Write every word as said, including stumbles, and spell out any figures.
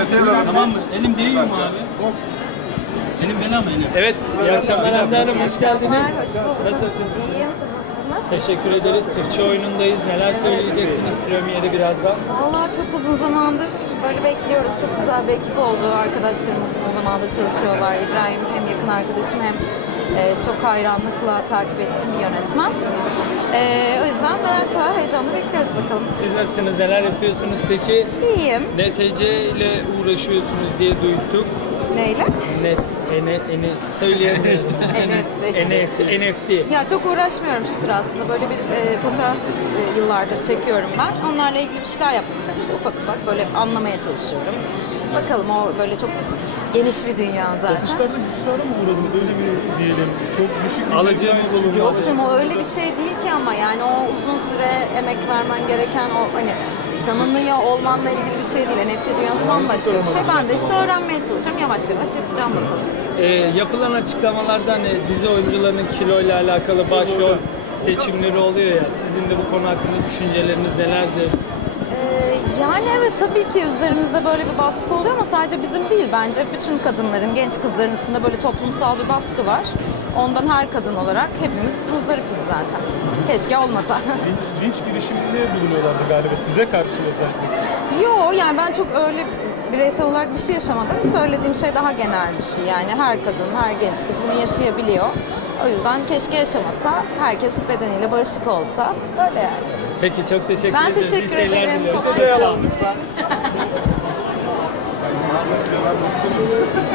Tamam mı? Elim değiyor mu abi? Benim bela mı elim? Evet, iyi akşamlar Hande Hanım, hoş geldiniz. Hoş bulduk. Nasılsın? İyiyim, siz nasılsınız? Teşekkür ederiz. Sırça oyunundayız. Neler söyleyeceksiniz premieri birazdan? Vallahi çok uzun zamandır böyle bekliyoruz. Çok güzel bir ekip oldu. Arkadaşlarımız uzun zamandır çalışıyorlar. İbrahim hem yakın arkadaşım hem e, çok hayranlıkla takip ettiğim bir yönetmen. E, o yüzden merakla, heyecanla bekliyoruz bakalım. Siz nasılsınız? Neler yapıyorsunuz peki? İyiyim. N T C ile uğraşıyorsunuz diye duyduk. Neyle? Ne, ene, ene, söyleyelim işte. N F T. N F T. N F T. Ya çok uğraşmıyorum şu sıra aslında. Böyle bir e, fotoğraf e, yıllardır çekiyorum ben. Onlarla ilgili bir şeyler yapmak istedim. İşte ufak ufak böyle anlamaya çalışıyorum. Bakalım, o böyle çok geniş bir dünya zaten. Satışlarda hüsrana mı uğradınız, öyle mi diyelim? Çok düşük bir Alıcı mı bulundu? Yok canım, o öyle bir şey değil ki, ama yani o uzun süre emek vermen gereken, o hani tanınıyor olmanla ilgili bir şey değil. N F T dünyası bambaşka bir şey. Ben de işte öğrenmeye çalışıyorum. Yavaş yavaş yapacağım bakalım. Ee, yapılan açıklamalarda hani dizi oyuncularının kiloyla alakalı başrol seçimleri oluyor ya. Sizin de bu konu hakkında düşünceleriniz nelerdir? Ee, yani evet, tabii ki üzerimizde böyle bir baskı oluyor, ama sadece bizim değil, bence bütün kadınların, genç kızların üstünde böyle toplumsal bir baskı var. Ondan her kadın olarak hepimiz muzdaripiz zaten. Keşke olmasa. linç, linç girişiminde bulunuyorlardı galiba size karşı özellikle. Yo, yani ben çok öyle bireysel olarak bir şey yaşamadım. Söylediğim şey daha genel bir şey. Yani her kadın, her genç kız bunu yaşayabiliyor. O yüzden keşke yaşamasa, herkes bedeniyle barışık olsa. Böyle yani. Peki, çok teşekkür Ben ederiz. İyi teşekkür seyirler ederim. diliyoruz. Kolay Çok sağ olun. gelsin.